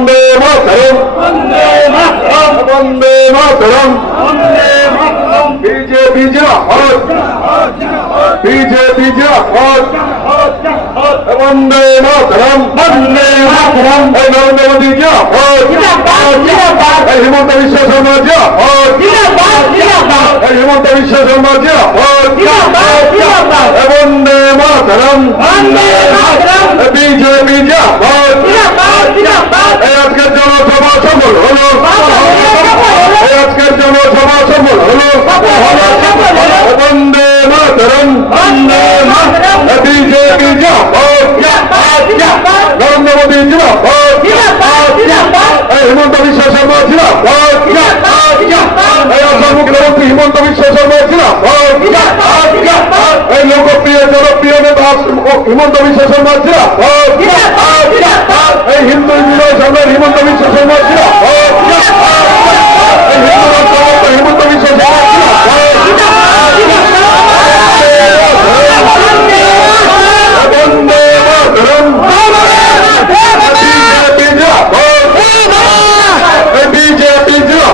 বন্দে মাতরম, বন্দে মাতরম, BJP জিন্দাবাদ, BJP জিন্দাবাদ, বন্দে মাতরম, বন্দে মাতরম, নরেন্দ্র মোদী জিন্দাবাদ, হিমন্ত বিশ্ব শর্মা জিন্দাবাদ, হিমন্ত বিশ্ব শর্মা জিন্দাবাদ, বন্দে মাতরম, বিজেপি জিন্দাবাদ। আজকের জনসভা সফল হলো, আজকের জনসভা সফল হলো, বন্দে মাতরম, বিজেপি জিন্দাবাদ, নরেন্দ্র মোদী জিন্দাবাদ, হিমন্ত বিশ্ব শর্মা জিন্দাবাদ, আসাম মুখ্যমন্ত্রী হিমন্ত বিশ্ব শর্মা জিন্দাবাদ, লোকপ্রিয় জনপ্রিয় নেতা হিমন্ত বিশ্ব শর্মা জিন্দাবাদ।